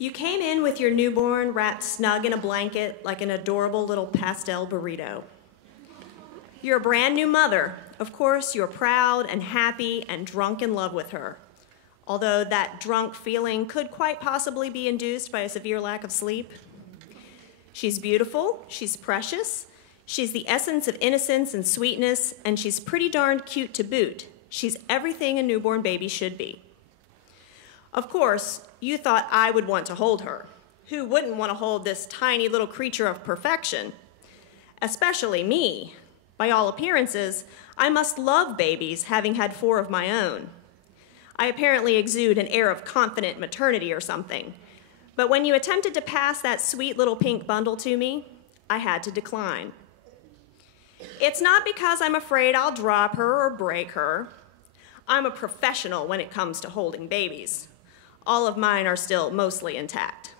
You came in with your newborn wrapped snug in a blanket like an adorable little pastel burrito. You're a brand new mother. Of course, you're proud and happy and drunk in love with her. Although that drunk feeling could quite possibly be induced by a severe lack of sleep. She's beautiful, she's precious, she's the essence of innocence and sweetness, and she's pretty darn cute to boot. She's everything a newborn baby should be. Of course, you thought I would want to hold her. Who wouldn't want to hold this tiny little creature of perfection? Especially me. By all appearances, I must love babies, having had 4 of my own. I apparently exude an air of confident maternity or something. But when you attempted to pass that sweet little pink bundle to me, I had to decline. It's not because I'm afraid I'll drop her or break her. I'm a professional when it comes to holding babies. All of mine are still mostly intact.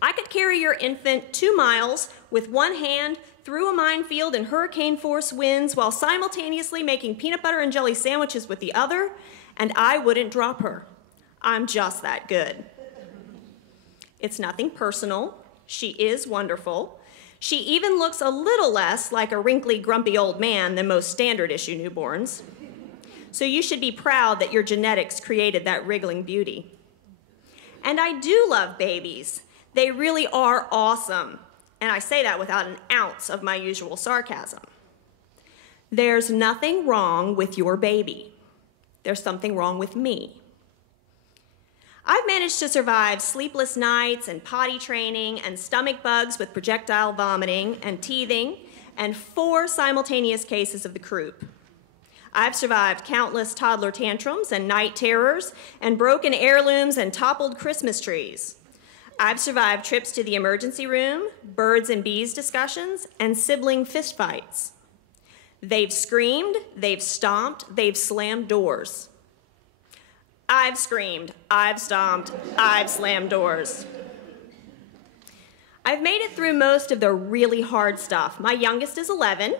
I could carry your infant 2 miles with one hand through a minefield in hurricane force winds while simultaneously making peanut butter and jelly sandwiches with the other, and I wouldn't drop her. I'm just that good. It's nothing personal. She is wonderful. She even looks a little less like a wrinkly, grumpy old man than most standard issue newborns. So you should be proud that your genetics created that wriggling beauty. And I do love babies. They really are awesome. And I say that without an ounce of my usual sarcasm. There's nothing wrong with your baby. There's something wrong with me. I've managed to survive sleepless nights and potty training and stomach bugs with projectile vomiting and teething and 4 simultaneous cases of the croup. I've survived countless toddler tantrums and night terrors and broken heirlooms and toppled Christmas trees. I've survived trips to the emergency room, birds and bees discussions, and sibling fistfights. They've screamed, they've stomped, they've slammed doors. I've screamed, I've stomped, I've slammed doors. I've made it through most of the really hard stuff. My youngest is 11.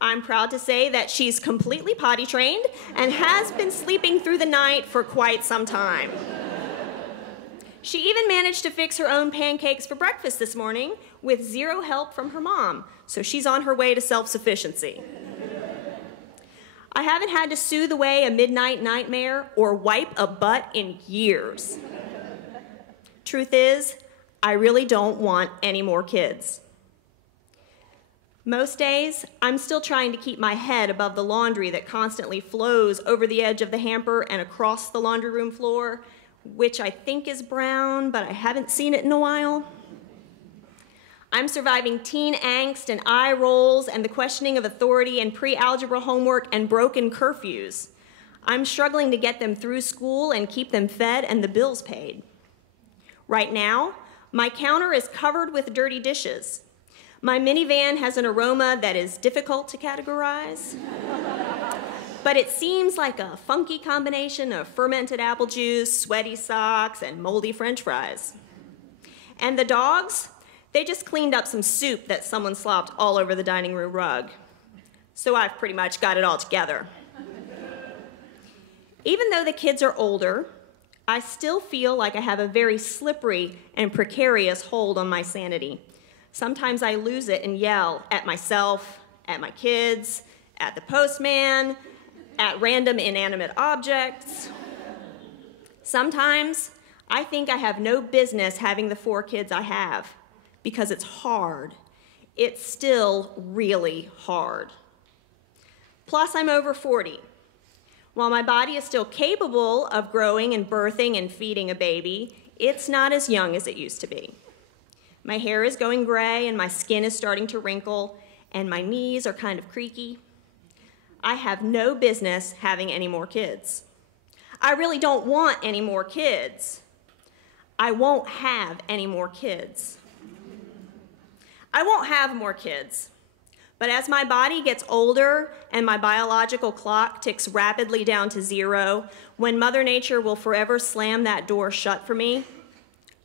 I'm proud to say that she's completely potty trained and has been sleeping through the night for quite some time. She even managed to fix her own pancakes for breakfast this morning with 0 help from her mom, so she's on her way to self-sufficiency. I haven't had to soothe away a midnight nightmare or wipe a butt in years. Truth is, I really don't want any more kids. Most days, I'm still trying to keep my head above the laundry that constantly flows over the edge of the hamper and across the laundry room floor, which I think is brown, but I haven't seen it in a while. I'm surviving teen angst and eye rolls and the questioning of authority and pre-algebra homework and broken curfews. I'm struggling to get them through school and keep them fed and the bills paid. Right now, my counter is covered with dirty dishes. My minivan has an aroma that is difficult to categorize, but it seems like a funky combination of fermented apple juice, sweaty socks, and moldy French fries. And the dogs, they just cleaned up some soup that someone slopped all over the dining room rug. So I've pretty much got it all together. Even though the kids are older, I still feel like I have a very slippery and precarious hold on my sanity. Sometimes I lose it and yell at myself, at my kids, at the postman, at random inanimate objects. Sometimes I think I have no business having the 4 kids I have because it's hard. It's still really hard. Plus, I'm over 40. While my body is still capable of growing and birthing and feeding a baby, it's not as young as it used to be. My hair is going gray and my skin is starting to wrinkle and my knees are kind of creaky. I have no business having any more kids. I really don't want any more kids. I won't have any more kids. I won't have more kids. But as my body gets older and my biological clock ticks rapidly down to 0, when Mother Nature will forever slam that door shut for me,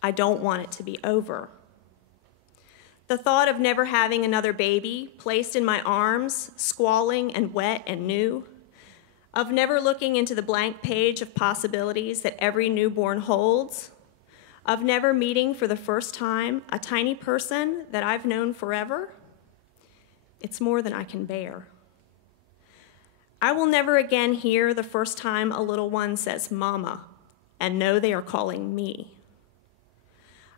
I don't want it to be over. The thought of never having another baby placed in my arms, squalling and wet and new, of never looking into the blank page of possibilities that every newborn holds, of never meeting for the first time a tiny person that I've known forever, it's more than I can bear. I will never again hear the first time a little one says mama and know they are calling me.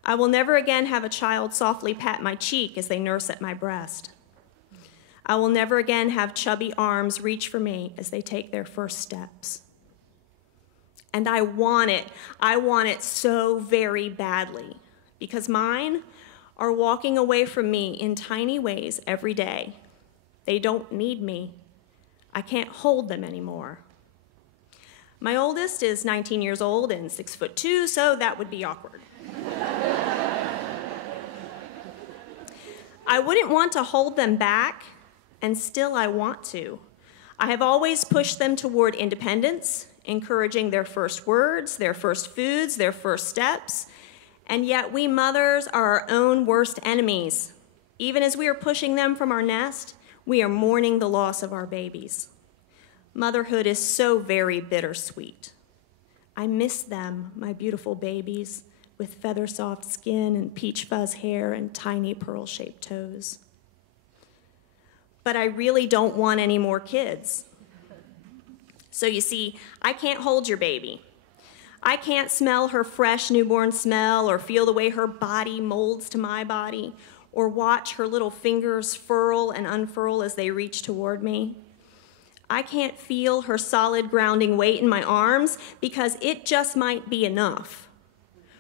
I will never again have a child softly pat my cheek as they nurse at my breast. I will never again have chubby arms reach for me as they take their first steps. And I want it so very badly, because mine are walking away from me in tiny ways every day. They don't need me. I can't hold them anymore. My oldest is 19 years old and 6'2", so that would be awkward. I wouldn't want to hold them back, and still I want to. I have always pushed them toward independence, encouraging their first words, their first foods, their first steps, and yet we mothers are our own worst enemies. Even as we are pushing them from our nest, we are mourning the loss of our babies. Motherhood is so very bittersweet. I miss them, my beautiful babies, with feather-soft skin and peach fuzz hair and tiny pearl-shaped toes. But I really don't want any more kids. So you see, I can't hold your baby. I can't smell her fresh newborn smell or feel the way her body molds to my body or watch her little fingers furl and unfurl as they reach toward me. I can't feel her solid grounding weight in my arms because it just might be enough.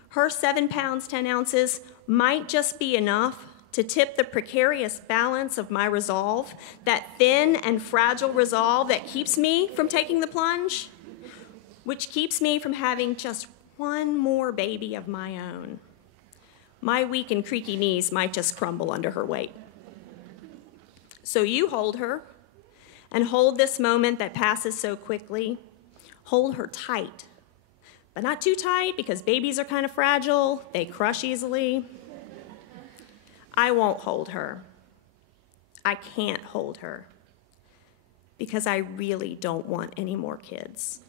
Her 7 pounds, 10 ounces might just be enough to tip the precarious balance of my resolve, that thin and fragile resolve that keeps me from taking the plunge, which keeps me from having just one more baby of my own. My weak and creaky knees might just crumble under her weight. So you hold her, and hold this moment that passes so quickly. Hold her tight, but not too tight because babies are kind of fragile. They crush easily. I won't hold her. I can't hold her because I really don't want any more kids.